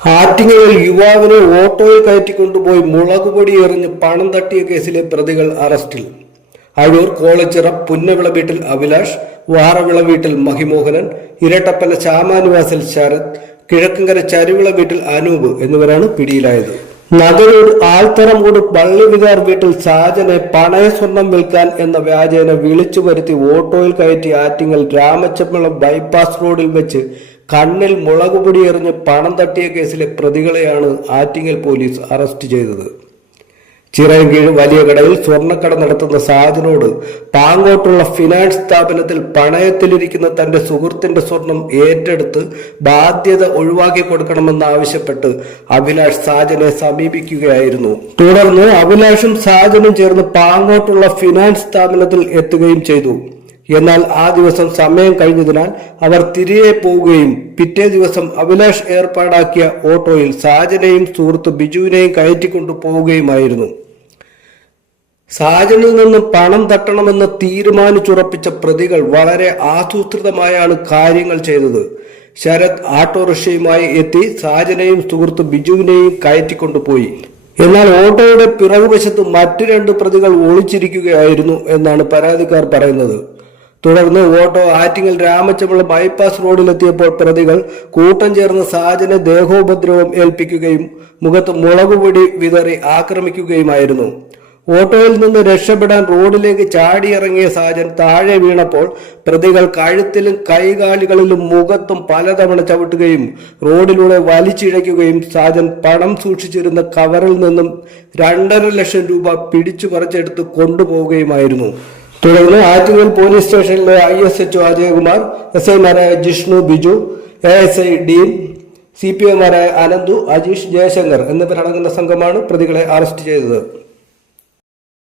ആറ്റിങ്ങലിൽ യുവാവിനെ ഓട്ടോയിൽ കയറ്റിക്കൊണ്ടുപോയി മുളകുപൊടി എറിഞ്ഞ് പണം തട്ടിയ കേസിലെ പ്രതികൾ അറസ്റ്റിൽ. അഴൂർ കോളച്ചിറ പുന്നവിള വീട്ടിൽ അഭിലാഷ് വാറവിള വീട്ടിൽ മഹിമോഹനൻ ഇരട്ടപ്പന ശ്യാമാനിവാസിൽ ശരത് കിഴക്കങ്കര ചരുവിള വീട്ടിൽ അനൂപ് എന്നിവരാണ് പിടിയിലായത്. നഗരൂർ ആൽത്തറമൂട് പള്ളിവികാർ വീട്ടിൽ സാജനെ പണയ സ്വർണം വിൽക്കാൻ എന്ന വ്യാജേന വിളിച്ചു വരുത്തി ഓട്ടോയിൽ കയറ്റി ആറ്റിങ്ങൽ രാമച്ചമ്പളം ബൈപ്പാസ് റോഡിൽ വെച്ച് കണ്ണിൽ മുളകുപൊടി എറിഞ്ഞ് പണം തട്ടിയ കേസിലെ പ്രതികളെയാണ് ആറ്റിങ്ങൽ പോലീസ് അറസ്റ്റ് ചെയ്തത്. ചിറയൻകീഴ് വലിയ കടയിൽ സ്വർണക്കട നടത്തുന്ന സാജനോട് പാങ്ങോട്ടുള്ള ഫിനാൻസ് സ്ഥാപനത്തിൽ പണയത്തിലിരിക്കുന്ന തന്റെ സുഹൃത്തിന്റെ സ്വർണം ഏറ്റെടുത്ത് ബാധ്യത ഒഴിവാക്കി കൊടുക്കണമെന്നാവശ്യപ്പെട്ട് അഭിലാഷ് സാജനെ സമീപിക്കുകയായിരുന്നു. തുടർന്ന് അഭിലാഷും സാജനും ചേർന്ന് പാങ്ങോട്ടുള്ള ഫിനാൻസ് സ്ഥാപനത്തിൽ എത്തുകയും ചെയ്തു. എന്നാൽ ആ ദിവസം സമയം കഴിഞ്ഞതിനാൽ അവർ തിരികെ പോവുകയും പിറ്റേ ദിവസം അഭിലാഷ് ഏർപ്പാടാക്കിയ ഓട്ടോയിൽ സാജനെയും സുഹൃത്ത് ബിജുവിനെയും കയറ്റിക്കൊണ്ടു പോവുകയുമായിരുന്നു. സാജനിൽ നിന്ന് പണം തട്ടണമെന്ന് തീരുമാനിച്ചുറപ്പിച്ച പ്രതികൾ വളരെ ആസൂത്രിതമായാണ് കാര്യങ്ങൾ ചെയ്തത്. ശരത് ആട്ടോറിക്ഷയുമായി എത്തി സാജനെയും സുഹൃത്ത് ബിജുവിനെയും കയറ്റിക്കൊണ്ടുപോയി എന്നാൽ ഓട്ടോയുടെ പിറകുവശത്ത് മറ്റു രണ്ട് പ്രതികൾ ഒളിച്ചിരിക്കുകയായിരുന്നു എന്നാണ് പരാതിക്കാർ പറയുന്നത്. തുടർന്ന് ഓട്ടോ ആറ്റിങ്ങൽ രാമച്ചമ്പളം ബൈപ്പാസ് റോഡിലെത്തിയപ്പോൾ പ്രതികൾ കൂട്ടം ചേർന്ന് സാജന് ദേഹോപദ്രവം ഏൽപ്പിക്കുകയും മുഖത്ത് മുളകുപൊടി വിതറി ആക്രമിക്കുകയുമായിരുന്നു. ഓട്ടോയിൽ നിന്ന് രക്ഷപ്പെടാൻ റോഡിലേക്ക് ചാടിയിറങ്ങിയ സാജൻ താഴെ വീണപ്പോൾ പ്രതികൾ കഴുത്തിലും കൈകാലുകളിലും മുഖത്തും പലതവണ ചവിട്ടുകയും റോഡിലൂടെ വലിച്ചിഴയ്ക്കുകയും സാജൻ പണം സൂക്ഷിച്ചിരുന്ന കവറിൽ നിന്നും രണ്ടര ലക്ഷം രൂപ പിടിച്ചു പറിച്ചെടുത്ത് കൊണ്ടുപോവുകയുമായിരുന്നു. തുടർന്ന് ആറ്റിങ്ങൽ പോലീസ് സ്റ്റേഷനിലെ I S H Ajayakumar S ഐമാരായ Jishnu Biju A S I Dean C P എമാരായ Ananthu Ajeesh Jayashankar എന്നിവരടങ്ങുന്ന സംഘമാണ് പ്രതികളെ അറസ്റ്റ് ചെയ്തത്.